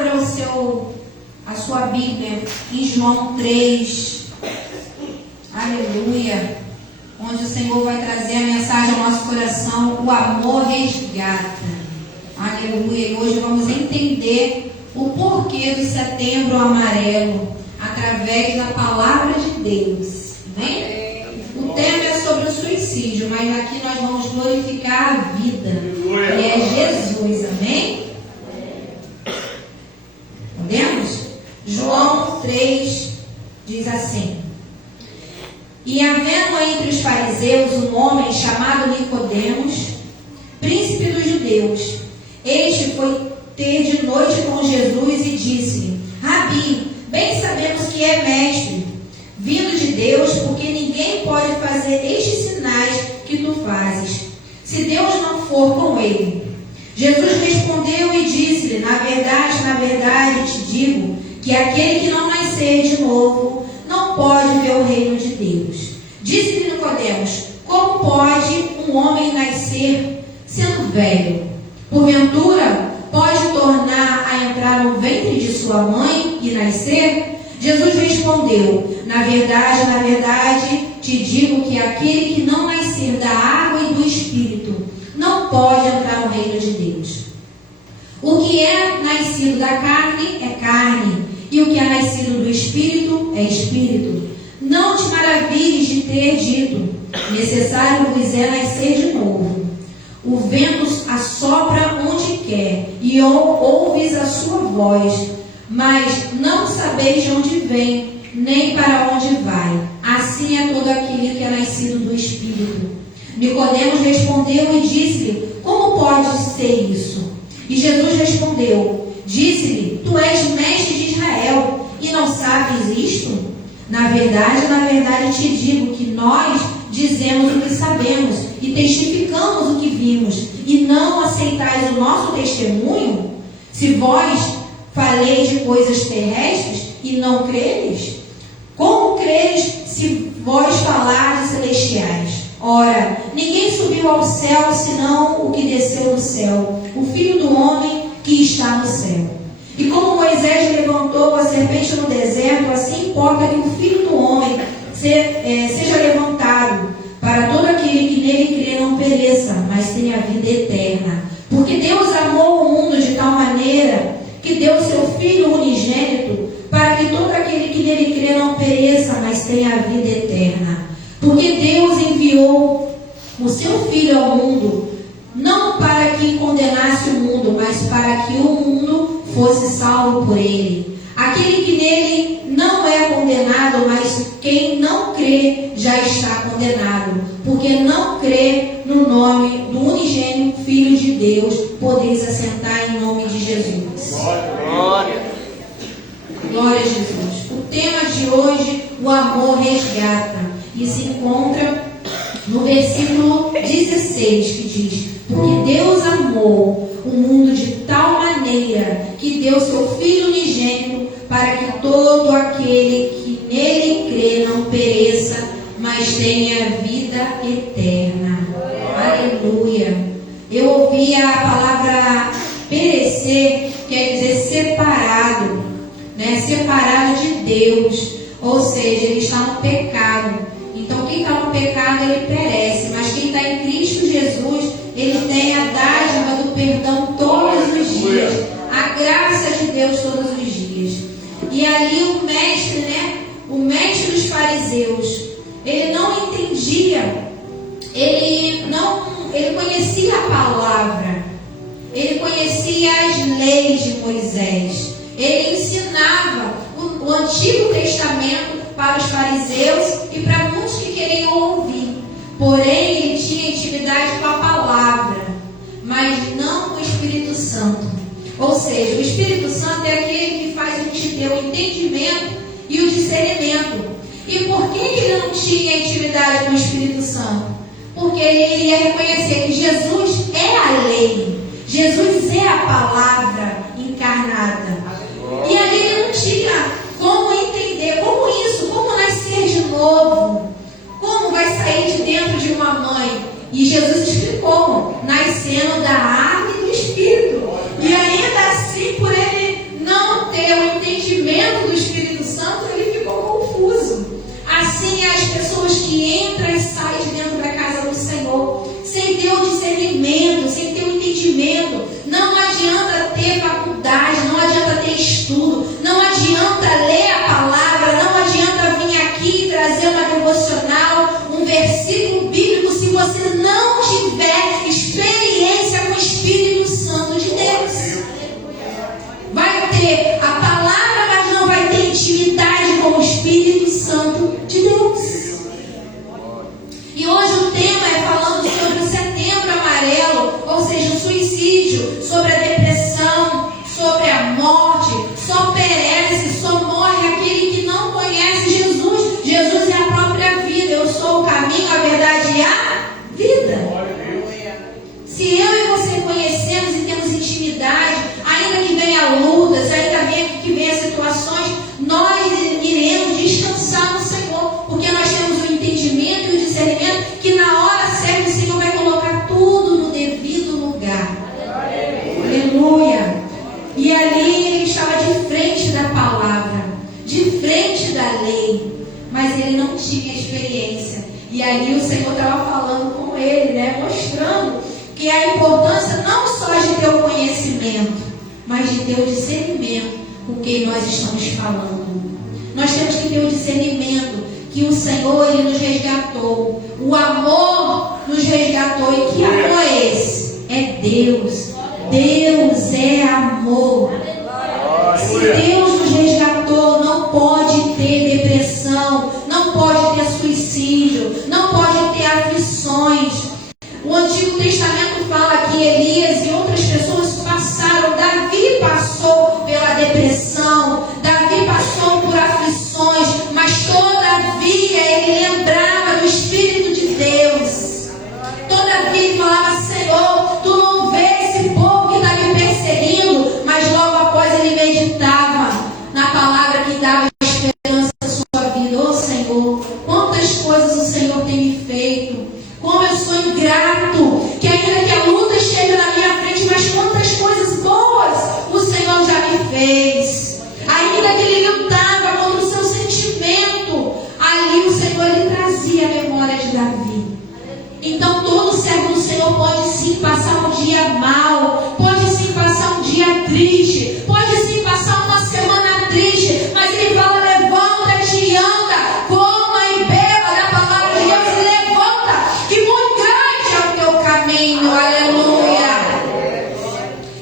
Abra a sua Bíblia em João 3. Aleluia. Onde o Senhor vai trazer a mensagem ao nosso coração: o amor resgata. Aleluia. E hoje vamos entender o porquê do Setembro Amarelo através da palavra de Deus. Amém? O tema é sobre o suicídio, mas aqui nós vamos glorificar a vida, que é Jesus. Amém? Podemos? João 3 diz assim: E havendo entre os fariseus um homem chamado Nicodemos, príncipe dos judeus, este foi ter de noite com Jesus e disse-lhe: Rabi, bem sabemos que é mestre, vindo de Deus, porque ninguém pode fazer estes sinais que tu fazes, se Deus não for com ele. Jesus respondeu e disse-lhe: Na verdade te digo, que aquele que não nascer de novo não pode ver o reino de Deus. Disse-lhe Nicodemos: Como pode um homem nascer sendo velho? Porventura pode tornar a entrar no ventre de sua mãe e nascer? Jesus respondeu: Na verdade te digo que aquele que não nascer da água e do Espírito não pode entrar no reino de Deus. O que é nascido da carne é carne, e o que é nascido do Espírito é Espírito. Não te maravilhes de ter dito: necessário vos é nascer de novo. O vento assopra onde quer, e ouves a sua voz, mas não sabeis de onde vem, nem para onde vai. Assim é todo aquele que é nascido do Espírito. Nicodemos respondeu e disse-lhe: Como pode ser isso? E Jesus respondeu, disse-lhe: Tu és mestre de Israel, e não sabes isto? Na verdade te digo que nós dizemos o que sabemos, e testificamos o que vimos, e não aceitais o nosso testemunho? Se vós faleis de coisas terrestres e não creres, como creres se vós falardes celestiais? Ora, ninguém subiu ao céu senão o que desceu do céu, o Filho do Homem que está no céu. E como Moisés levantou a serpente no deserto, assim importa que o Filho do Homem seja levantado, para todo aquele que nele crê não pereça, mas tenha vida eterna. Porque Deus amou o mundo de tal maneira que deu seu Filho unigênito, para que todo aquele que nele crê não pereça, mas tenha vida eterna. Porque Deus enviou o seu Filho ao mundo, não para que condenasse o mundo, mas para que o mundo fosse salvo por ele. Aquele que nele não é condenado, mas quem não crê já está condenado, porque não crê no nome do unigênito Filho de Deus. Podeis assentar em nome de Jesus. Glória. Glória a Jesus. O tema de hoje: o amor resgata. E se encontra no versículo 16, que diz: Porque Deus amou o mundo de tal maneira que deu seu Filho unigênito, para que todo aquele que nele crê não pereça, mas tenha vida eterna. Aleluia. Eu ouvi a palavra perecer, quer dizer separado, né? Separado de Deus, ou seja, ele está no pecado. Então quem está no pecado, ele perece, mas quem está em Cristo Jesus, ele tem a dádiva do perdão todos os dias, a graça de Deus todos os dias. E ali o mestre, o mestre dos fariseus, ele não entendia, ele conhecia a palavra, ele conhecia as leis de Moisés, ele ensinava o Antigo Testamento para os fariseus e para muitos que queriam ouvir. Porém, ele tinha intimidade com a palavra, mas não com o Espírito Santo. Ou seja, o Espírito Santo é aquele que faz a gente ter o entendimento e o discernimento. E por que ele não tinha intimidade com o Espírito Santo? Porque ele ia reconhecer que Jesus é a lei, Jesus é a palavra encarnada. E ali ele não tinha como entender, como nascer de novo, como vai sair de dentro de uma mãe. E Jesus explicou, nascendo da água e do Espírito. E ainda assim, por ele não entendimento do Espírito Santo, ele ficou confuso. Assim é as pessoas que entram e saem de dentro da casa do Senhor, sem ter o discernimento, sem ter o entendimento. Não adianta ter faculdade, não adianta ter estudo, não adianta ler a palavra, não adianta vir aqui e trazer uma devocional, um versículo bíblico, se você não tiver experiência com o Espírito Santo de Deus. Vai ter a palavra, mas não vai ter intimidade com o Espírito Santo de Deus. E hoje o tema é falando sobre o Setembro Amarelo, ou seja, o suicídio, sobre a depressão, sobre a morte. Só perece, só morre aquele que não conhece Jesus. Jesus é a própria vida. Eu sou o caminho, a verdade e a vida. Se eu e você conhecemos e temos intimidade, ainda que venha lutas, ainda que venha situações, nós iremos descansar no Senhor, porque nós temos o entendimento e o discernimento que na hora certa o Senhor vai colocar tudo no devido lugar. Aleluia! E ali ele estava de frente da palavra, de frente da lei, mas ele não tinha experiência. E ali o Senhor estava falando com ele, mostrando que é a importância não só de ter o conhecimento, mas de ter o discernimento com quem nós estamos falando. Nós temos que ter o discernimento que o Senhor, ele nos resgatou. O amor nos resgatou. E que amor é esse? É Deus. Deus é amor. Se Deus nos resgatou, não pode ter depressão, não pode ter suicídio, não pode ter aflições. O Antigo Testamento fala que Elias e outras pessoas passaram. Davi passou pela depressão, Davi passou por aflições, mas todavia ele lembrava do Espírito de Deus. Todavia ele falava: Senhor, tu não vê esse povo que está me perseguindo? Mas logo após ele meditava na palavra que dava esperança à sua vida. Ô Senhor, quantas coisas o Senhor tem me feito, como eu sou ingrato, que ainda que a luta esteja na minha frente, mas quantas coisas boas o Senhor já me fez. Ainda que ele lutava contra o seu sentimento, ali o Senhor ele trazia a memória de Davi. Então todo servo do Senhor pode sim passar um dia mal, pode sim passar um dia triste, pode sim passar uma semana triste, mas ele fala: levanta-te e anda, coma e beba da palavra de Deus, e levanta, que muito grande é o teu caminho. Aleluia.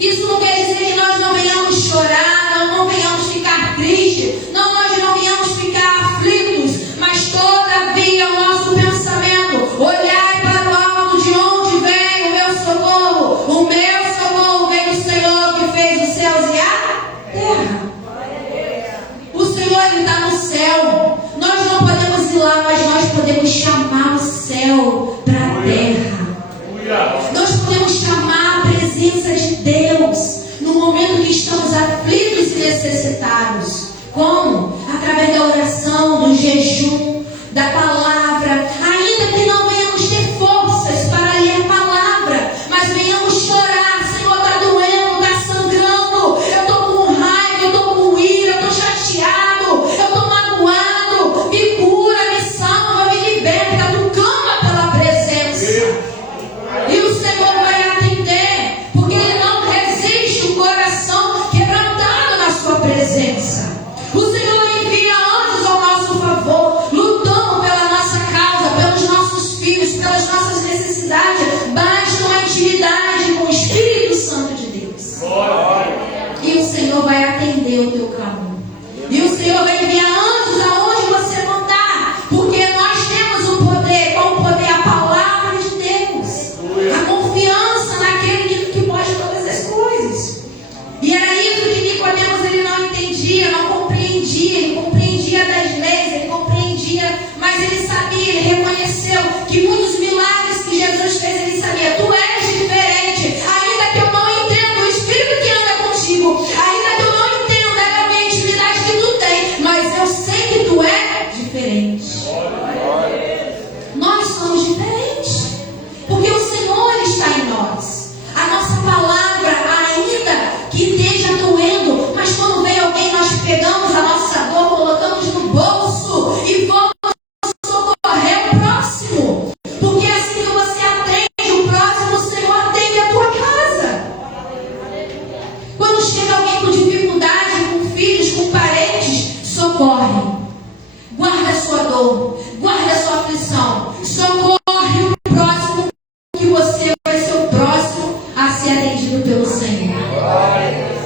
Isso não quer dizer que nós não venhamos chorar, não venhamos ficar tristes, nós não venhamos ficar aflitos, mas todavia o nosso pensamento, olhar para o alto, de onde vem o meu socorro? O meu socorro vem do Senhor que fez os céus e a terra. O Senhor ele está no céu. Nós não podemos ir lá, mas nós podemos chamar o céu para a terra. Nós podemos chamar a presença de Deus no momento que estamos aflitos e necessitados. Como? Através da oração, do jejum, da palavra. Ainda que não venhamos ter forças para ler a palavra, mas venhamos chorar: Senhor, está doendo, está sangrando, eu estou com raiva, eu estou com ira, eu estou chateado, eu estou magoado, me cura, me salva, me liberta. Tu clama pela presença e o Senhor vai atender, porque Ele não resiste o coração quebrantado na sua presença. O Senhor envia anjos ao nosso favor, lutando pela nossa causa, pelos nossos filhos, pelas nossas necessidades. Basta uma intimidade com o Espírito Santo de Deus, e o Senhor vai atender o teu clamor. E o Senhor vai enviar anjos aonde você mandar, porque nós temos o poder. Qual o poder? A palavra de Deus, a confiança naquele que pode todas as coisas. E era isso que Nicodemos ele não entendia, não compreendia. Ele compreendia das leis, ele compreendia, mas ele sabia, ele reconheceu que muitos milagres que Jesus fez, ele sabia: tu és diferente. Ainda que eu não entenda o Espírito que anda contigo, ainda que eu não entenda a minha intimidade que tu tem, mas eu sei que tu é diferente. Nós somos diferentes, porque o Senhor ele está em nós. A nossa palavra, ainda que esteja doendo, mas quando vem alguém, nós pegamos a socorre. Guarda a sua dor, guarda a sua aflição. Socorre o próximo, que você vai ser o próximo a ser atendido pelo Senhor.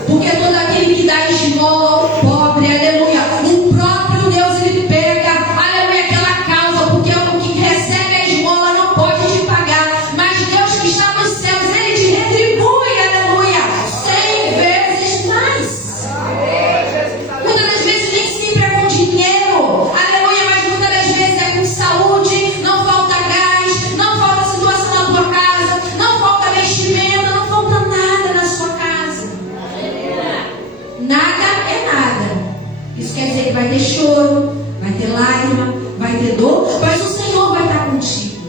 Porque todo aquele que dá esmola ao pobre, aleluia, o próprio Deus, ele pega, aleluia, aquela causa, porque o que recebe a esmola não pode te pagar, mas Deus que está nos céus, ele te retribui, aleluia, 100 vezes mais. Muitas das vezes nem sempre é com dinheiro, aleluia, mas muitas das vezes é com saúde, não falta gás, não falta situação na tua casa, não falta vestimenta, não falta nada na sua casa. Nada é nada. Isso quer dizer que vai ter choro, vai ter lágrima, vai ter dor, mas o Senhor vai estar contigo.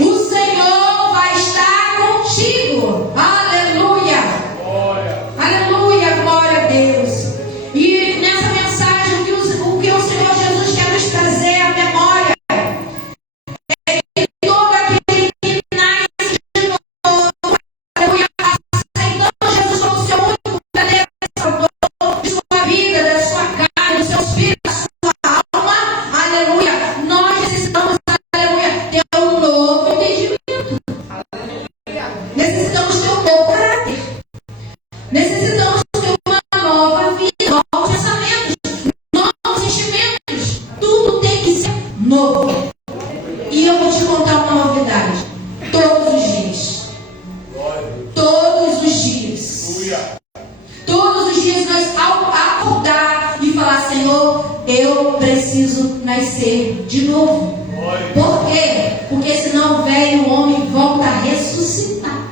O Senhor vai estar contigo. Aleluia. Aleluia, glória a Deus. E nessa mensagem, o que o Senhor Jesus quer nos trazer à memória é que todo aquele que nasce de novo, aleluia, aceitando Jesus como seu único verdadeiro Salvador de sua vida, da sua carne, do seu espírito, da sua alma, aleluia, nós necessitamos, aleluia, ter um novo entendimento. Necessitamos ter um novo caráter. Necessitamos ter uma nova vida, novos pensamentos, novos sentimentos. Tudo tem que ser novo. E eu vou te contar uma novidade. Todos os dias. Todos os dias. Todos os dias nós ao acordar e falar, Senhor, eu preciso nascer de novo. Por quê? Porque senão o velho homem volta a ressuscitar.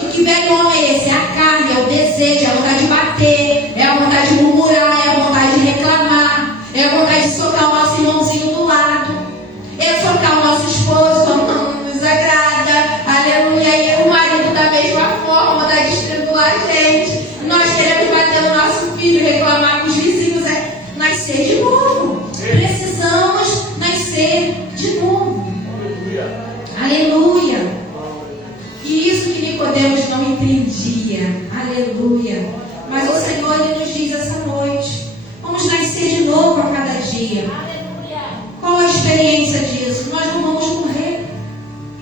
E que velho homem é esse? É a carne, é o desejo, é a vontade de bater, é a vontade de murmurar, é a vontade de reclamar, é a vontade de socar o nosso irmãozinho do lado, é socar o nosso esposo quando não nos agrada, aleluia, e o marido da mesma forma, vontade de estrangular a gente. Nós queremos bater no nosso filho, reclamar com os vizinhos, é nascer de novo. Precisamos nascer de novo. Aleluia. E isso que Nicodemos não entendia. Aleluia. Mas o Senhor, ele nos diz essa noite: vamos nascer de novo a cada dia. Qual a experiência disso? Nós não vamos morrer.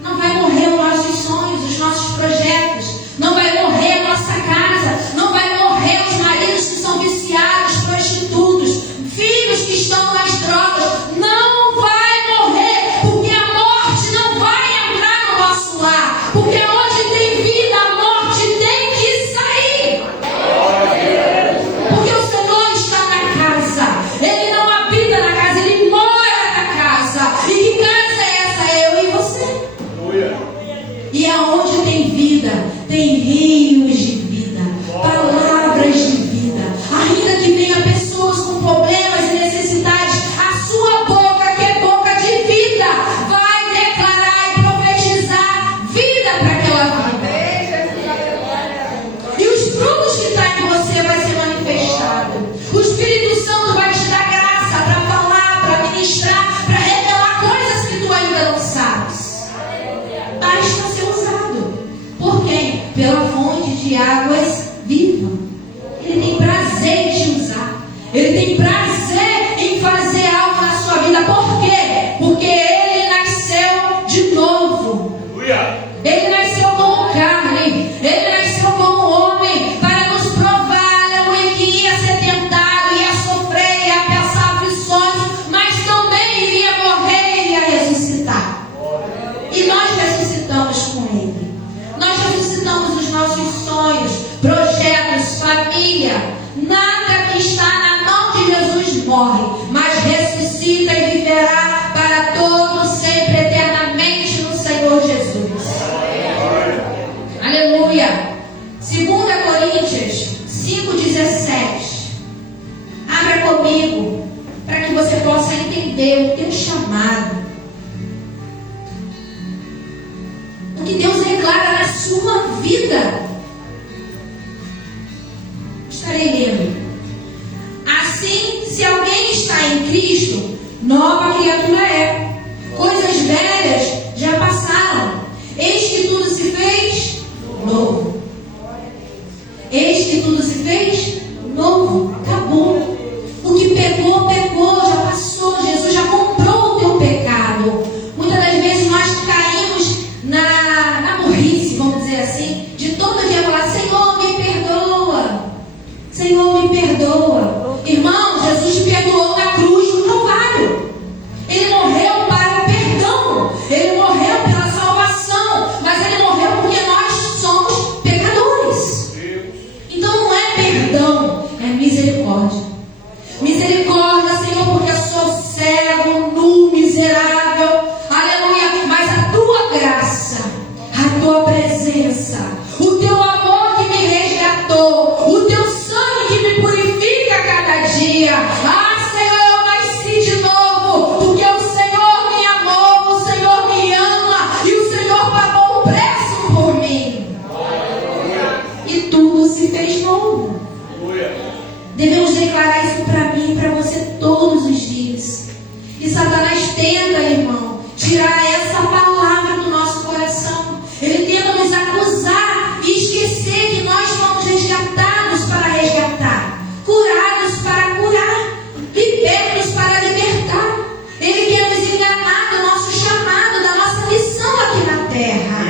Não vai morrer os nossos sonhos, os nossos projetos. Não vai morrer a nossa casa. Não vai morrer os maridos que são viciados, prostitutos, filhos que estão nas drogas. Não vai morrer, porque a morte não vai entrar no nosso lar. Porque onde tem vida, a morte tem que sair. Porque o Senhor está na casa. Ele não habita na casa, ele mora na casa. E que casa é essa? Eu e você. E aonde tem vida, tem rios de vida, palavras de vida. Ainda que venha pessoas com problemas e necessidades, a sua boca, que é boca de vida, vai declarar e profetizar vida para aquela vida. E os frutos que está em você vai ser manifestado. O Espírito Santo vai te dar graça para falar, para ministrar, para revelar coisas que tu ainda não sabes. Basta ser usado. Por quem? Pela fonte de águas vivas. Ele tem prazer em te usar. Ele tem prazer em fazer algo na sua vida. Por quê? Porque ele nasceu de novo. Ele nasceu como carne. Ele nasceu como homem para nos provar, aleluia, que ia ser tentado, ia sofrer, ia passar aflições, mas também iria morrer e iria ressuscitar. E nós ressuscitamos com ele. Nós ressuscitamos os nossos sonhos, projetos, família. Nada que está na mão de Jesus morre, mas ressuscita e viverá para todo sempre, eternamente no Senhor Jesus. Aleluia. 2 Coríntios 5,17. Abra comigo, para que você possa entender o teu chamado. O que Deus declara na sua vida. Estarei lendo. Assim, se alguém está em Cristo, nova criatura é. Coisas velhas já passaram. Eis que tudo se fez novo. Eis que tudo se fez novo. Acabou. O que pegou misericórdia. Misericórdia, Senhor, porque eu sou cego, nu, miserável. Aleluia. Mas a tua graça, a tua presença, o teu amor que me resgatou, o teu sangue que me purifica a cada dia. Ah, Senhor, eu nasci de novo, porque o Senhor me amou, o Senhor me ama e o Senhor pagou o preço por mim. E tudo se fez novo. Devemos declarar isso para mim e para você todos os dias. E Satanás tenta, irmão, tirar essa palavra do nosso coração. Ele tenta nos acusar e esquecer que nós fomos resgatados para resgatar, curados para curar, libertos para libertar. Ele quer nos enganar do nosso chamado, da nossa missão aqui na terra.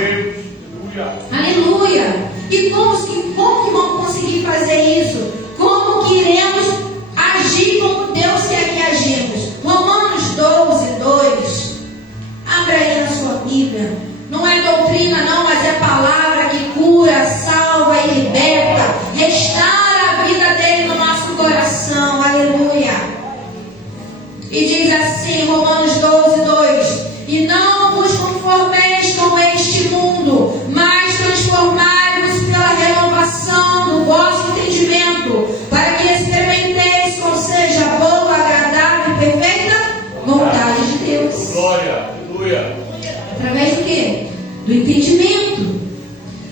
Aleluia! E como que vamos conseguir fazer isso? Como que iremos agir como Deus quer que agimos? Romanos 12, 2. Abra aí na sua Bíblia. Não é doutrina não, mas é palavra que cura, salva e liberta. E está a vida dele no nosso coração. Aleluia. E diz assim, Romanos 12, 2. E não vos conformeis com este mundo, mas transformai-vos pela renovação do vosso entendimento, para que experimenteis qual seja a boa, agradável e perfeita vontade de Deus. Glória, aleluia. Através do quê? Do entendimento.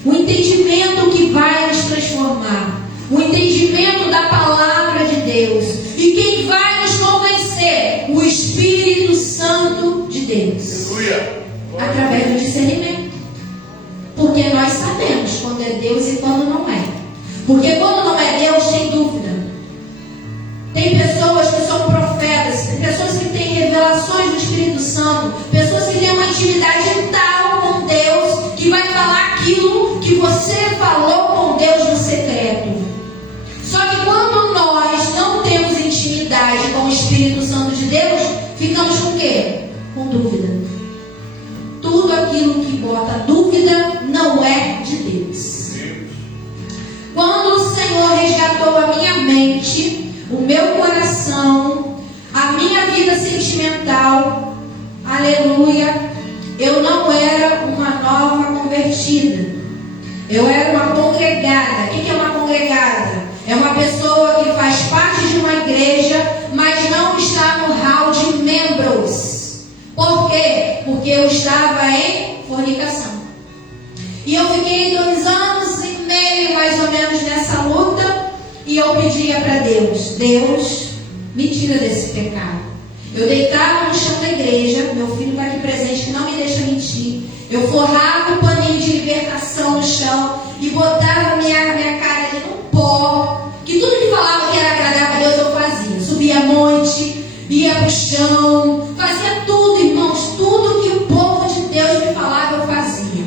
O entendimento que vai nos transformar. O entendimento da palavra de Deus. E quem vai nos convencer? O Espírito Santo de Deus. Aleluia. Através do discernimento. Porque nós sabemos quando é Deus e quando não é. Porque quando não é Deus, tem dúvida. Tem pessoas que são profetas, tem pessoas que têm revelações do Espírito Santo, pessoas que têm uma intimidade tal com Deus, que vai falar aquilo que você falou com Deus no secreto. Só que quando nós não temos intimidade com o Espírito Santo de Deus, ficamos com o quê? Com dúvida. Tudo aquilo que bota dúvida não é de Deus. Quando o Senhor resgatou a minha mente, o meu coração, a minha vida sentimental, aleluia, eu não era uma nova convertida. Eu era uma congregada. O que é uma congregada? É uma pessoa que faz parte de uma igreja, mas não está no hall de membros. Por quê? Porque eu estava em fornicação. E eu fiquei 2 anos e meio, mais ou menos, nessa luta. E eu pedia para Deus, Deus, me tira desse pecado. Eu deitava no chão da igreja, meu filho está aqui presente, que não me deixa mentir. Eu forrava o paninho de libertação no chão e botava minha cara ali no pó. Que tudo que falava que era agradável a Deus eu fazia. Subia monte, ia para o chão, fazia tudo, irmãos. Tudo que o povo de Deus me falava eu fazia.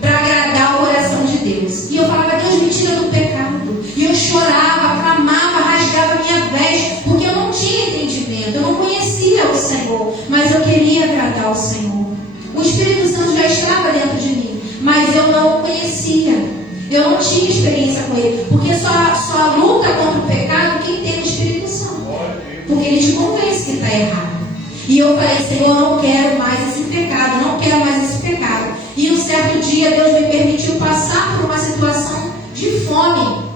Para agradar o coração de Deus. E eu falava, Deus, me tira do pecado. E eu chorava, clamava, rasgava minha veste, porque eu não tinha entendimento, eu não conhecia o Senhor, mas eu queria agradar o Senhor. O Espírito Santo já estava dentro de mim, mas eu não o conhecia, eu não tinha experiência com ele, porque só luta contra o pecado quem tem o Espírito Santo, porque ele te convence que está errado. E eu falei, Senhor, eu não quero mais esse pecado, não quero mais esse pecado. E um certo dia Deus me permitiu passar por uma situação de fome.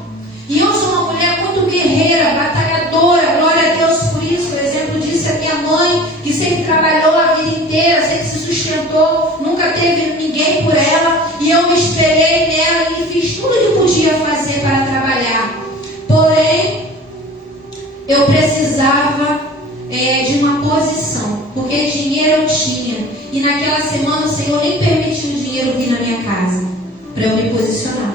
E eu sou uma mulher muito guerreira, batalhadora, glória a Deus por isso. Por exemplo, disse a minha mãe, que sempre trabalhou a vida inteira, sempre se sustentou, nunca teve ninguém por ela. E eu me espelhei nela e fiz tudo o que podia fazer para trabalhar. Porém, eu precisava de uma posição, porque dinheiro eu tinha. E naquela semana o Senhor nem permitiu o dinheiro vir na minha casa, para eu me posicionar.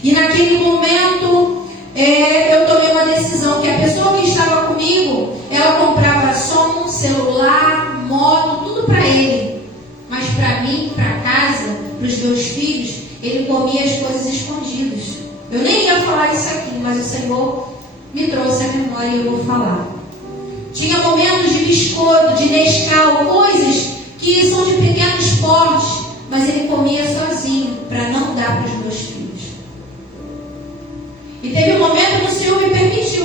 E naquele momento, eu tomei uma decisão, que a pessoa que estava comigo, ela comprava som, celular, moto, tudo para ele. Mas para mim, para casa, para os meus filhos, ele comia as coisas escondidas. Eu nem ia falar isso aqui, mas o Senhor me trouxe a memória e eu vou falar. Tinha momentos de biscoito, de Nescau, coisas que são de pequenos portes, mas ele comia sozinho, para não dar para os meus filhos. E teve um momento que o Senhor me permitiu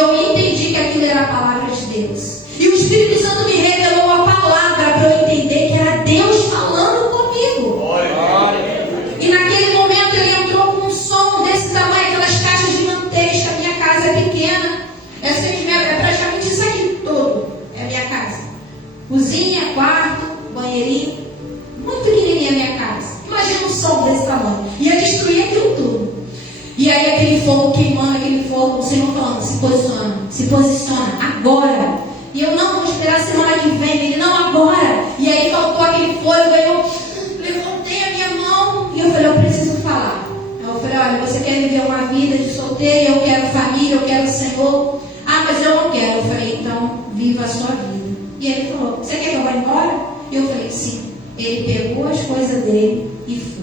eu entendi que aquilo era a palavra de Deus. E o Espírito Santo me revelou a palavra para eu entender que era Deus falando comigo. E naquele momento ele entrou com um som desse tamanho, aquelas caixas gigantescas. A minha casa é pequena. É praticamente isso aqui todo. É a minha casa. Cozinha, quarto, banheirinho. Muito pequenininha a minha casa. Imagina um som desse tamanho. Ia destruir aquilo tudo. E aí aquele fogo queimando, aquele fogo, o Senhor falando, se posiciona, agora. E eu não vou esperar a semana que vem. Ele, não, agora. E aí faltou aquele fôlego, eu levantei a minha mão e eu falei, eu preciso falar. Eu falei, olha, você quer viver uma vida de solteiro, eu quero família, eu quero o Senhor. Ah, mas eu não quero. Eu falei, então, viva a sua vida. E ele falou, você quer que eu vá embora? E eu falei, sim. Ele pegou as coisas dele e foi.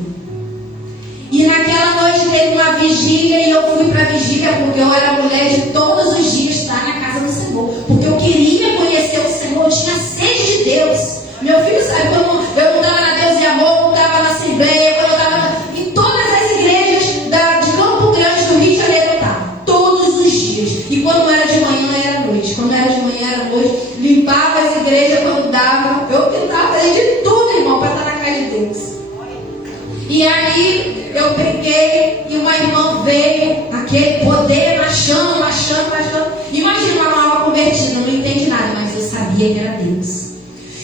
E naquela noite teve uma vigília e eu fui para a vigília porque eu era mulher de todos os dias estar na casa do Senhor. Porque eu queria conhecer o Senhor, eu tinha sede de Deus. Meu filho sabe, quando eu não estava na Deus e Amor, eu não estava na Assembleia, quando eu estava em todas as igrejas de Campo Grande do Rio de Janeiro, eu estava. Todos os dias. E quando era de manhã, era noite. Quando era de manhã, era noite. Limpava as igrejas quando dava. Eu tentava fazer de tudo, irmão, para estar na casa de Deus. E aí eu peguei e uma irmã veio, aquele poder marchando. Imagina uma nova convertida, não entendi nada, mas eu sabia que era Deus.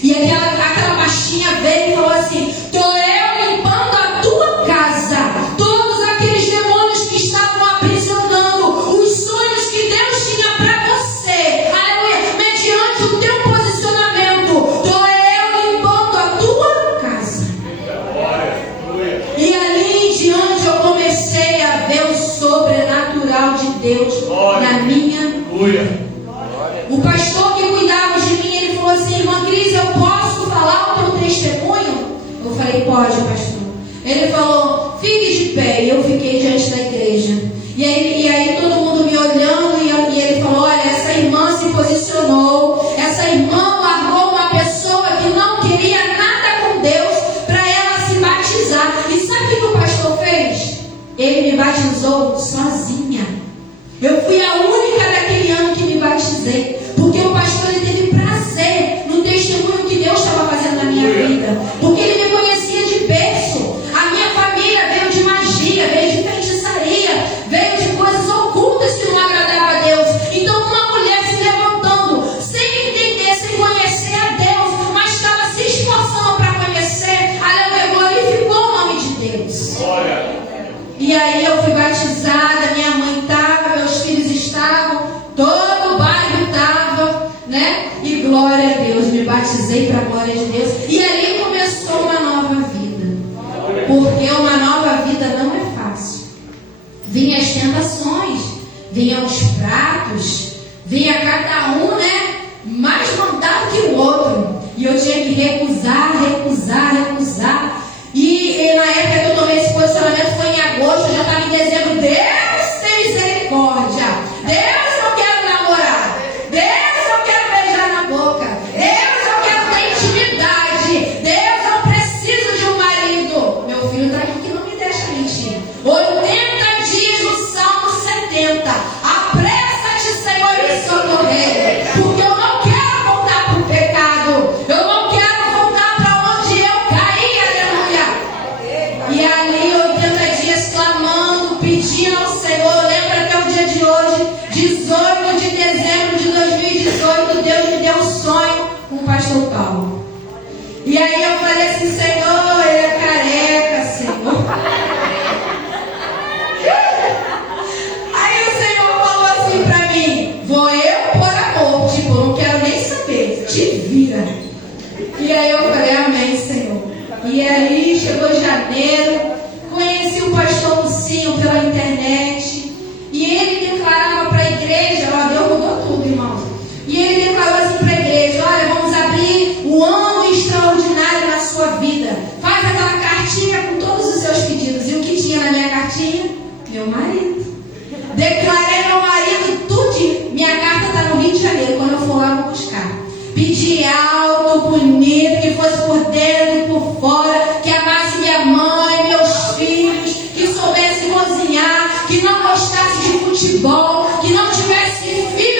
E aquela baixinha veio e falou assim: estou eu limpando a tua casa, todos aqueles demônios que estavam aprisionando os sonhos que Deus tinha para você, aleluia, mediante o teu posicionamento, estou eu limpando a tua casa. E ali em diante eu comecei a ver o sobrenatural de Deus na minha vida. O pastor que cuidava de mim, ele falou assim: irmã Cris, eu posso falar o teu testemunho? Eu falei, pode, pastor. Ele falou, fique de pé. E eu fiquei diante da igreja. E aí todo mundo me olhando, e ele falou, olha, essa irmã se posicionou, essa irmã largou uma pessoa que não queria nada com Deus para ela se batizar. E sabe o que o pastor fez? Ele me batizou sozinha. Eu fui a única daquele ano que me batizei, porque o pastor ele teve prazer no testemunho que Deus estava fazendo na minha vida, porque ele me conhecia de berço. A minha família veio de magia, veio de feitiçaria, veio de coisas ocultas que não agradavam a Deus. Então uma mulher se levantando, sem entender, sem conhecer a Deus, mas estava se esforçando para conhecer, aleluia, glorificou o nome de Deus. E aí eu fui batizada, minha mãe estava, meus filhos estavam, todo o bairro estava, né? E glória a Deus, me batizei para a glória de Deus. E ali começou uma nova vida. Porque uma nova vida não é fácil. Vinha as tentações, vinham os pratos, vinha cada um, né? Mais mandado que o outro. E eu tinha que recusar. E na época que eu tomei esse posicionamento foi em agosto, eu já estava em dezembro. Deus tem misericórdia. Deus, eu quero namorar. Deus, eu quero beijar na boca. Deus, eu quero ter intimidade. Deus, eu preciso de um marido. Meu filho está aqui que não me deixa mentir. 80 dias no Salmo 70. Apressa-te, Senhor, e socorrer. Porque eu não quero voltar para o pecado. Eu não quero voltar para onde eu caí, aleluia. E ali 80 dias clamando, pedindo ao Senhor. Lembra até o dia de hoje, 18 de dezembro de 2018, Deus me deu um sonho com o pastor Paulo. E aí eu falei assim, Senhor, ele é careca, Senhor. Aí o Senhor falou assim pra mim, vou eu por amor, tipo, não quero nem saber, te vira. E aí eu falei, amém, Senhor. E aí chegou janeiro, conheci o pastor Lucinho pela internet, e ele declarava para a igreja, ó, Deus mudou tudo, irmão. E ele declarou assim para a igreja, olha, vamos abrir um ano extraordinário na sua vida. Faz aquela cartinha com todos os seus pedidos. E o que tinha na minha cartinha? Meu marido. Declarei meu marido tudo. Minha carta está no Rio de Janeiro, quando eu for lá eu vou buscar. Pedi alto, bonito, que fosse por dentro e por fora, que amasse minha mãe, meus filhos, que soubesse cozinhar, que não gostasse de futebol, que não tivesse filho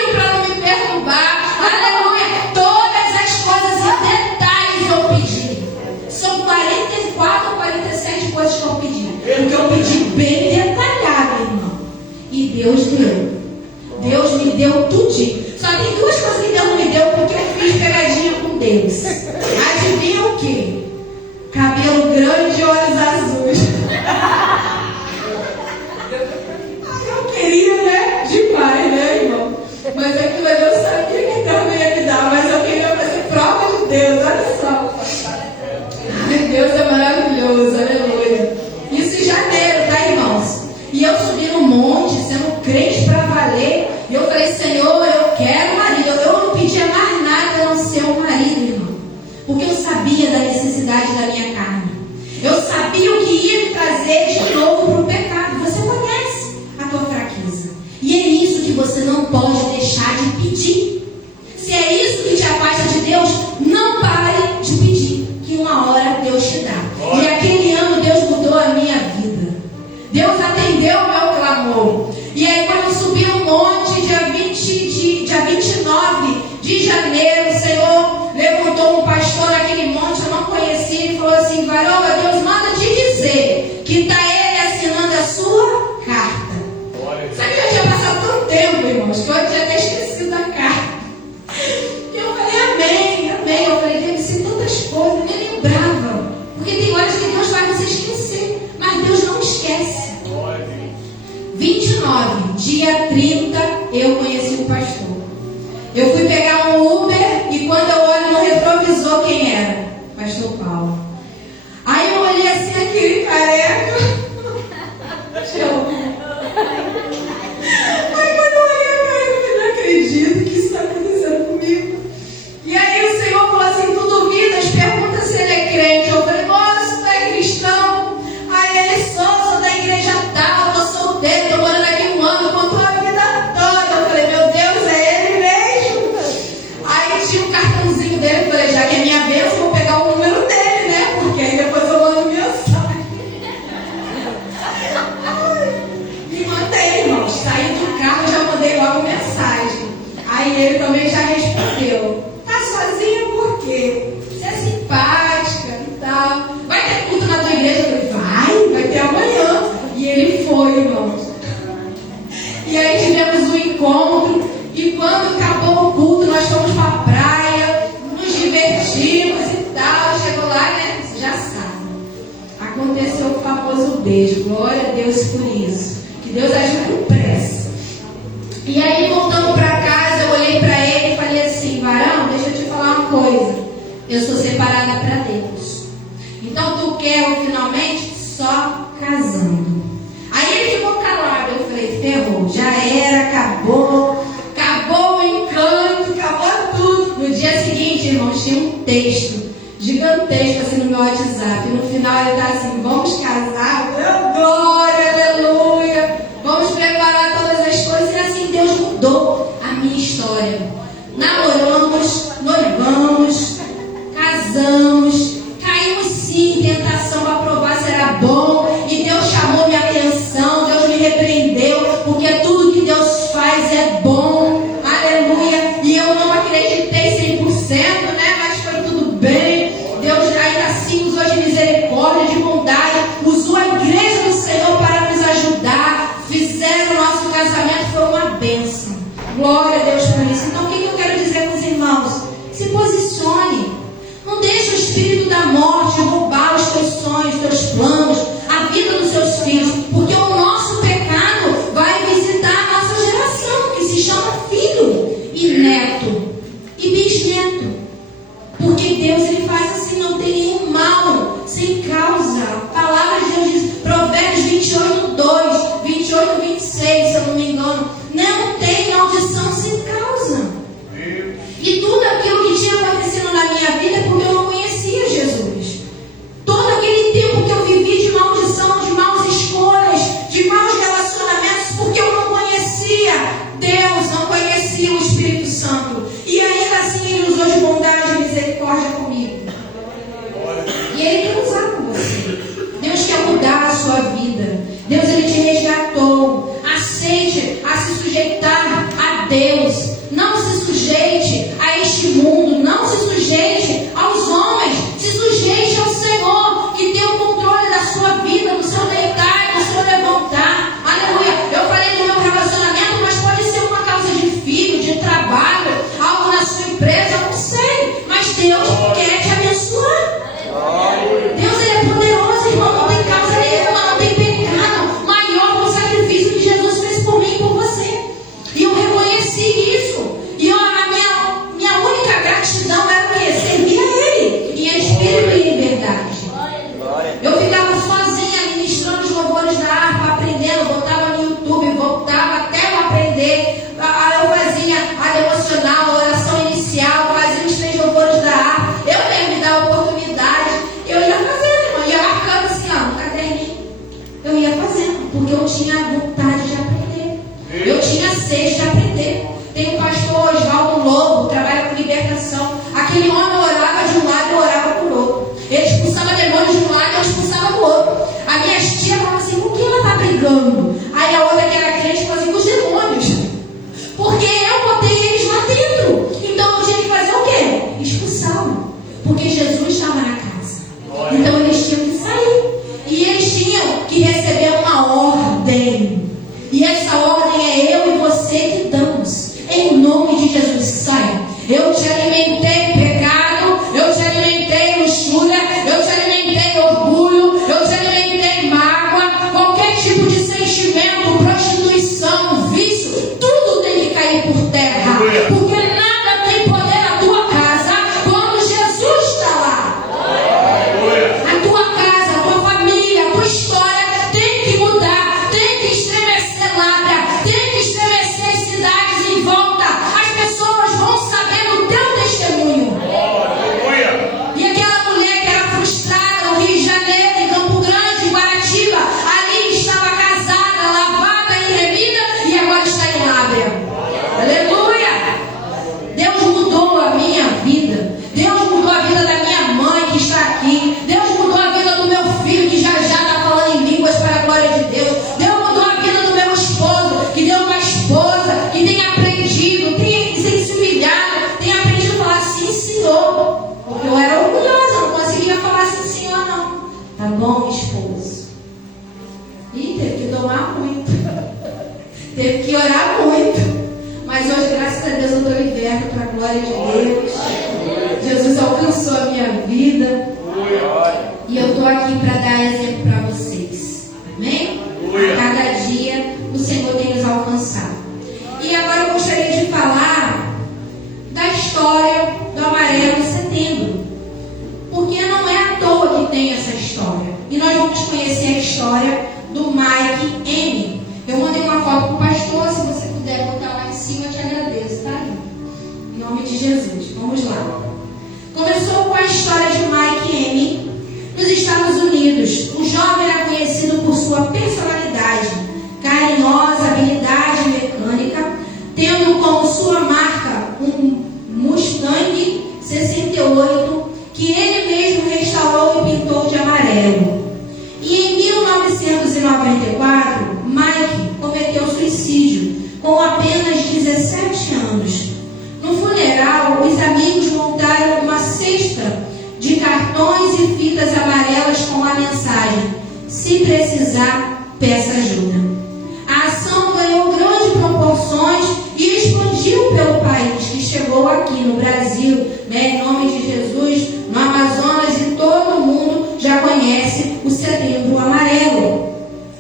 E Deus deu. Deus me deu tudinho. Só tem duas coisas que Deus não me deu porque eu fiz pegadinha com Deus. Adivinha o quê? Cabelo grande e olhos azuis. Eu queria, né? Demais, né, irmão? Mas aquilo ali eu sabia que Deus não ia me dar, mas eu queria fazer prova de Deus, olha só. Ai, Deus é maravilhoso, aleluia. Isso em janeiro, tá, irmãos? E eu subi no monte, sendo crente pra valer, e eu falei, Senhor, eu quero marido. Eu não pedia mais nada a não ser um marido, irmão. Porque eu sabia da necessidade da minha carne. Eu sabia o que ia me trazer de novo para o pecado. Você conhece a tua fraqueza. E é isso que você não pode deixar de pedir. Se é isso que te afasta de Deus, não pare de pedir. Que uma hora Deus te dá. E aquele ano Deus mudou a minha vida. Deus atendeu o meu clamor. E aí quando eu subi o monte, dia 29 de janeiro, o Senhor levantou um pastor naquele monte, eu não conhecia, ele falou assim, varão, Deus manda te dizer que está ele assinando a sua carta. Só que já tinha passado tanto tempo, irmãos, que eu tinha até esquecido da carta. E eu falei, amém, amém. Eu falei, deve ser tantas coisas, eu nem lembrava. Porque tem horas que Deus faz você esquecer, mas Deus não esquece. 29, dia 30, eu conheci o pastor. Eu fui pegar um Uber e quando eu olho no retrovisor, quem era? Pastor Paulo. Aí eu olhei assim, aquele careca. Aí quando eu olhei a careca, eu falei, não acredito que isso está acontecendo comigo. E aí o Senhor falou assim, tu duvidas? Pergunta se ele é crente. Eu falei, moço, tu é cristão? Aí ele, sou da igreja tal, tô solteiro, tô morando aqui um ano, contou a vida toda. Eu falei, meu Deus, é ele mesmo? Aí tinha um cartãozinho dele, eu falei, já que é minha vez, eu vou pegar o número dele, né? Porque aí depois eu mando mensagem. Me mandei, irmãos, saí do carro, já mandei logo mensagem. Aí ele também já respondeu, tá sozinha por quê? Você é simpática e tal. Vai ter culto na tua igreja? Eu falei, vai ter amanhã. E ele foi, irmãos. E aí tivemos um encontro. E quando acabou o culto, nós fomos para a praia, nos divertimos e tal. Chegou lá, né? Você já sabe. Aconteceu o famoso beijo. Glória a Deus por isso. Que Deus ajude com pressa. E aí, voltando para casa, eu olhei para ele e falei assim, varão, deixa eu te falar uma coisa. Eu sou separada para Deus. Então, tu quer finalmente só casando. Aí ele ficou calado. Eu falei, ferrou, já era, acabou o encanto, acabou tudo. No dia seguinte, irmãos, tinha um texto gigantesco assim no meu WhatsApp. E no final ele tá assim, vamos casar? Meu glória, aleluia. Vamos preparar todas as coisas. E assim Deus mudou a minha história. Namoramos, noivamos, casamos, caímos sim em tentação para provar se era bom. E Deus chamou minha atenção, Deus me repreendeu, porque tudo que Deus faz é bom. Aleluia. E eu não acreditei 100%, né? Mas foi tudo bem. Deus ainda assim usou de misericórdia, de bondade, usou a igreja do Senhor para nos ajudar. Fizeram o nosso casamento, foi uma bênção. Glória a Deus por isso. Então o que eu quero dizer com os irmãos? Se posicione. Não deixe o espírito da morte roubar os teus sonhos, os teus planos, a vida dos seus filhos. Porque o nosso pecado vai visitar a nossa geração, que se chama filho e neto e bisneto. Porque Deus, ele faz assim, não tem nenhum mal sem causa. A palavra de Deus diz, Provérbios 28:2, 28:26, se eu não me engano, não tem maldição sem causa. E tudo aquilo que tinha acontecido na minha vida é porque eu não conhecia Jesus. Todo aquele tempo que eu vivi de mal orar muito. Mas hoje, graças a Deus, eu estou liberta para a glória de Deus. Jesus alcançou a minha vida. E eu estou aqui para dar exemplo para vocês. Amém? A cada dia o Senhor tem nos alcançado. E agora eu gostaria de falar da história do Amarelo em Setembro. Porque não é à toa que tem essa história. E nós vamos conhecer a história do Mike M. Eu mandei uma foto para o pastor. Se você puder botar lá em cima, eu te agradeço, tá? Em nome de Jesus. Vamos lá. Começou com a história de Mike M. Nos Estados Unidos. O jovem era conhecido por sua personalidade, carinhosa, habilidade mecânica, tendo como sua marca um Mustang 68 que ele mesmo restaurou e pintou de amarelo. E em 1994, Mike cometeu suicídio com apenas 17 anos. No funeral, os amigos montaram uma cesta de cartões e fitas amarelas com a mensagem: se precisar, peça ajuda. A ação ganhou grandes proporções e explodiu pelo país, que chegou aqui no Brasil, em nome de Jesus, no Amazonas, e todo mundo já conhece o Setembro Amarelo.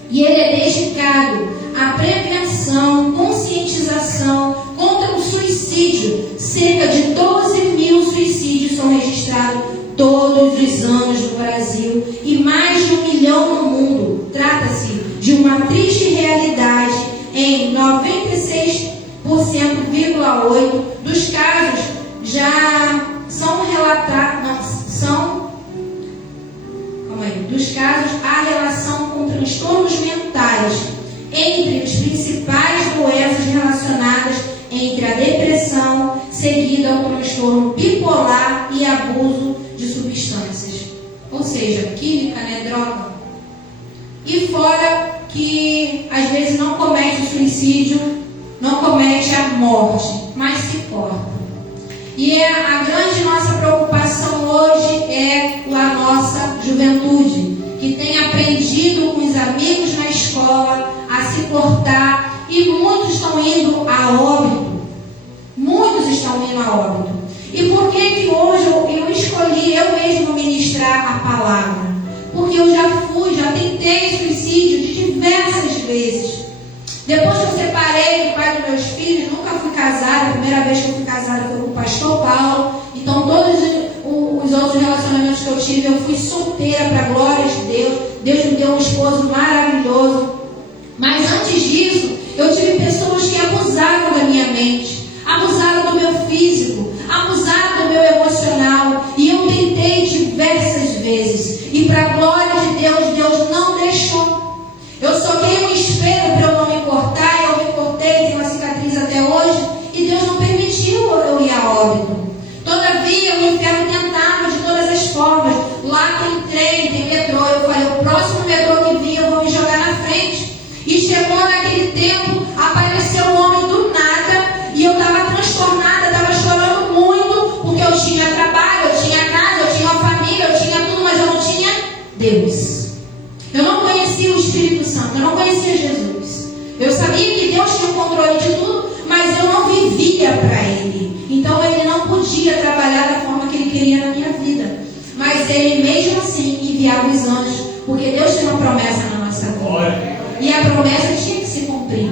E ele é dedicado à prevenção, conscientização contra o suicídio. Cerca de 12 mil suicídios são registrados todos os anos no Brasil e mais de 1 milhão no mundo. Trata-se de uma triste realidade. Em 96,8% dos casos já são relatados, dos casos há relação com transtornos mentais entre os principais doenças relacionadas entre a depressão, seguida ao transtorno bipolar e abuso de substâncias, ou seja, química, droga. E fora que às vezes não comete o suicídio, não comete a morte, mas se corta. E a grande nossa preocupação hoje é a nossa juventude, que tem aprendido com os amigos na escola a se cortar, e muitos estão indo a óbito. Muitos estão indo a óbito. E por que hoje eu escolhi eu mesmo ministrar a palavra? Porque eu já tentei suicídio de diversas vezes. Depois que eu separei do pai dos meus filhos, nunca fui casada. A primeira vez que eu fui casada foi com o pastor Paulo. Então todos os outros relacionamentos que eu tive, eu fui solteira para a glória de Deus. Deus me deu um esposo maravilhoso. Mas antes disso, eu tive pessoas que abusaram da minha mente, abusaram do meu físico, abusaram do meu emocional. E eu tentei diversas vezes. E para a glória de Deus, Deus não deixou. Eu soquei um espelho para eu não me cortar. Eu me cortei, tenho uma cicatriz até hoje. E Deus não permitiu eu ir a óbito. Todavia, o inferno tentava de todas as formas. Lá tem trem, tem metrô. Eu falei, o próximo metrô que vir, eu vou me jogar na frente. E chegou naquele tempo, apareceu um homem do nada. E eu estava transtornada, estava chorando muito. Porque eu tinha trabalho, eu tinha casa, eu tinha uma família, eu tinha tudo. Mas eu não tinha Deus. Eu não conhecia o Espírito Santo, eu não conhecia Jesus. Eu sabia que Deus tinha o controle de tudo, mas eu não vivia para Ele. Então Ele não podia trabalhar da forma que Ele queria na minha vida. Mas Ele mesmo assim enviava os anjos, porque Deus tem uma promessa na nossa vida. E a promessa tinha que se cumprir.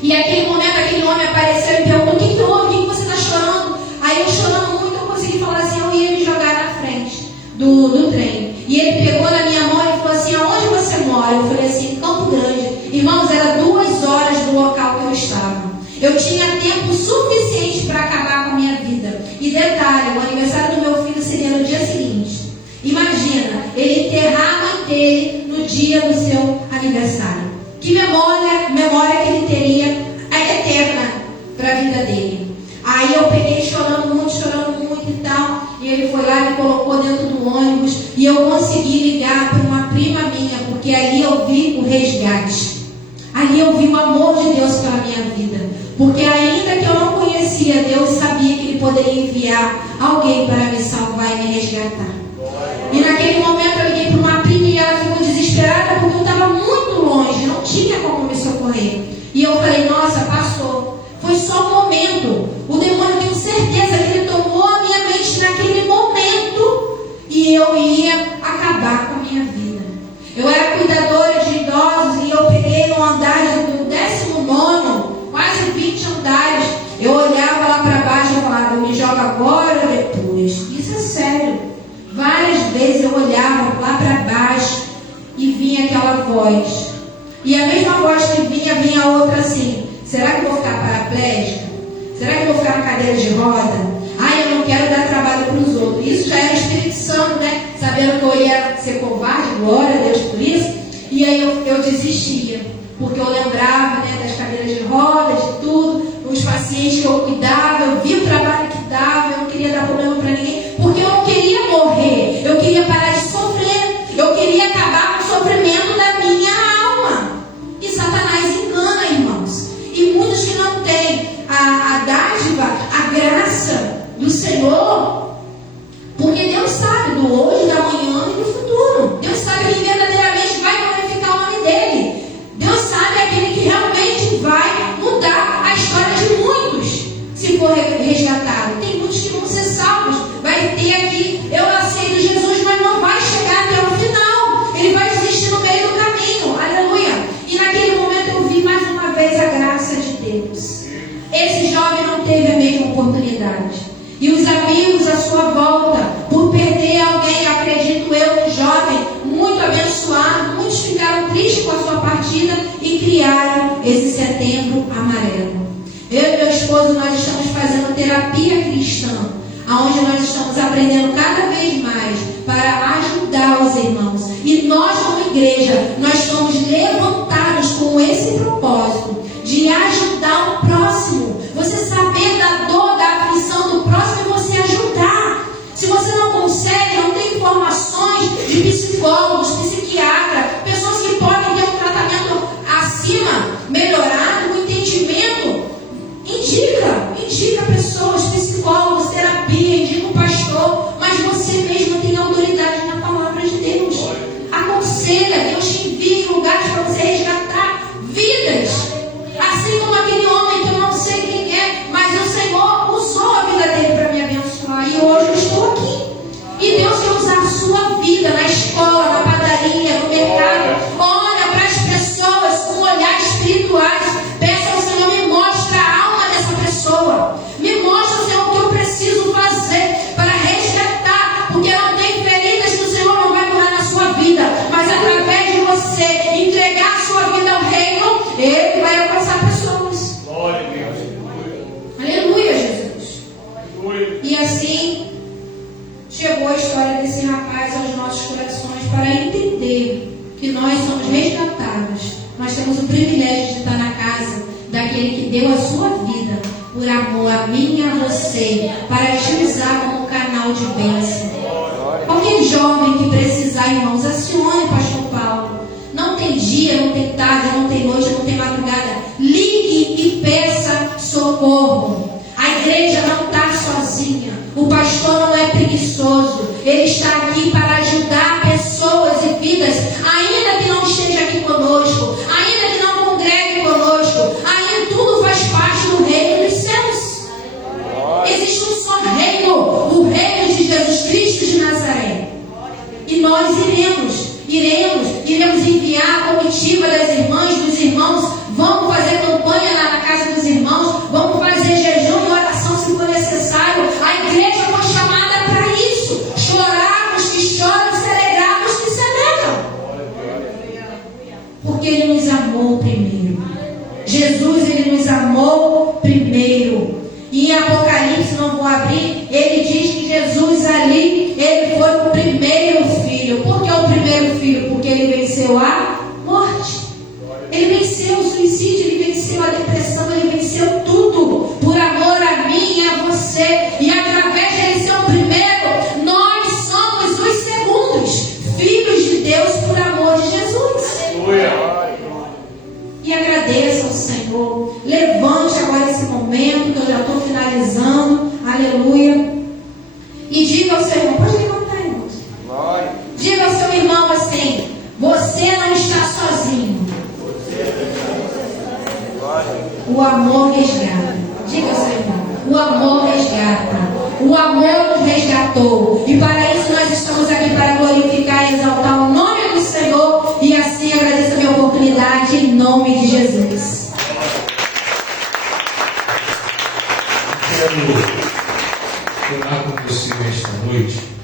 E naquele momento, aquele homem apareceu e perguntou: o que houve? O que você está chorando? Aí eu, chorando muito, eu consegui falar assim: eu ia me jogar na frente do trem. E ele pegou na minha mão e falou assim: aonde você mora? Eu falei assim: Campo Grande. Irmãos, era 2 horas do local que eu estava. Eu tinha tempo suficiente para acabar com a minha vida. E detalhe, o aniversário do meu filho seria no dia seguinte. Imagina, ele enterrar a mãe dele no dia do seu aniversário. Que memória que ele teria eterna para a vida dele. Aí eu peguei chorando muito e tal. E ele foi lá e me colocou dentro do ônibus. E eu consegui ligar para uma prima minha, porque ali eu vi o resgate. Ali eu vi o amor de Deus pela minha vida. Porque ainda que eu não conhecia Deus, sabia que Ele poderia enviar alguém para me salvar e me resgatar. E naquele momento eu liguei para uma prima e ela ficou desesperada porque eu estava muito longe, não tinha como me socorrer. E eu falei, nossa, passou. Foi só um momento. O demônio, eu tenho certeza que ele tomou a minha mente naquele momento e eu ia acabar com a minha vida. Eu era cuidadora de idosos e eu peguei no andar do 19º, quase 20 andares. Eu olhava lá para baixo e falava, eu me jogo agora ou depois? Isso é sério. Várias vezes eu olhava lá para baixo e vinha aquela voz. E a mesma voz que vinha outra assim, será que eu vou ficar paraplégica? Será que eu vou ficar na cadeira de roda? Ai, eu não quero dar trabalho para os outros. Isso já era Espírito Santo, né? Sabendo que eu ia ser covarde, glória a Deus por isso. E aí eu desistia, porque eu lembrava, né, das cadeiras de rodas, de tudo, os pacientes que eu cuidava, eu via o trabalho que dava, eu não queria dar problema para ninguém, porque eu não queria morrer, eu queria parar de sofrer, eu queria acabar com o sofrimento da minha alma. E Satanás engana, irmãos. E muitos que não têm a dádiva, a graça do Senhor, porque Deus sabe do hoje, da manhã e do futuro. Deus sabe quem verdadeiramente vai glorificar o nome dele. Deus sabe aquele que realmente vai mudar a história de muitos, se for resgatado. Tem muitos que vão ser salvos. Vai ter aqui, eu aceito Jesus, mas não vai chegar até o final. Ele vai desistir no meio do caminho. Aleluia. E naquele momento eu vi mais uma vez a graça de Deus. Esse jovem não teve a mesma oportunidade. E os amigos à sua volta, por perder alguém, acredito eu, um jovem muito abençoado, muitos ficaram tristes com a sua partida e criaram esse Setembro Amarelo. Eu e meu esposo, nós estamos fazendo terapia cristã, onde nós estamos aprendendo cada vez mais para ajudar os irmãos. E nós, como igreja, nós somos levantados com esse propósito de ajudar o próximo. Você saber da dor, da aflição do próximo e você ajudar. Se você não consegue, não tem informações de psicólogos, psiquiatras, pessoas que podem ter um tratamento acima, melhorado, com entendimento, indica pessoas, psicólogos, terapia, indica um pastor, mas você mesmo tem autoridade na palavra de Deus. Aconselha, Deus te envia em lugares para você resgatar vidas. Assim como aquele homem que eu não sei quem é, mas o Senhor usou a vida dele para me abençoar. E hoje eu estou aqui. E Deus quer usar a sua vida na escola, na padaria, no mercado. Olha para as pessoas com olhares espirituais. Peça ao Senhor, me mostra a alma dessa pessoa. Me mostra, Senhor, o que eu preciso fazer para resgatar. Porque não tem feridas que o Senhor não vai curar na sua vida. Mas através de você entregar a sua vida ao reino, Ele vai alcançar pessoas. Glória a Deus. Aleluia, Jesus. E assim chegou a história desse rapaz aos nossos corações para entender que nós somos resgatados. Nós temos o privilégio de estar na casa daquele que deu a sua vida por amor a mim e a você, para te usar como canal de bênção. Qualquer jovem que precisar, irmãos, acione Pastor Paulo. Não tem dia, não tem tarde, não tem noite, não tem madrugada. Ligue e peça socorro. A igreja não está sozinha. O pastor não é preguiçoso. Ele está aqui para ajudar pessoas e vidas, ainda que não esteja aqui conosco, ainda que não congregue conosco, ainda tudo faz parte do reino dos céus. Existe um só reino, o reino de Jesus Cristo de Nazaré. E nós iremos enviar a comitiva das irmãs, dos irmãos. Vamos fazer campanha na casa dos irmãos. Vamos fazer jejum e oração se for necessário. A igreja foi chamada para isso. Chorar os que choram, se alegrar os que se alegram. Porque Ele nos amou primeiro. Jesus, Ele nos amou primeiro. E em Apocalipse, não vou abrir, ele diz que Jesus ali, ele foi o primeiro filho. Por que o primeiro filho? Porque ele venceu a morte. Ele venceu o suicídio, ele venceu a depressão, ele venceu tudo. Por amor a mim e a você. E através de ele ser o primeiro, nós somos os segundos. Filhos de Deus por amor de Jesus. E agradeça ao Senhor. Levante agora esse momento, que eu já estou finalizando. Aleluia. E diga ao seu irmão, pode levantar, irmãos. Diga ao seu irmão assim: você não está sozinho. O amor resgata. Diga ao seu irmão. O amor resgata. O amor nos resgatou. E para isso nós estamos aqui para glorificar e exaltar o nome do Senhor. E assim agradeço a minha oportunidade em nome de Jesus. Quero orar com você nesta noite.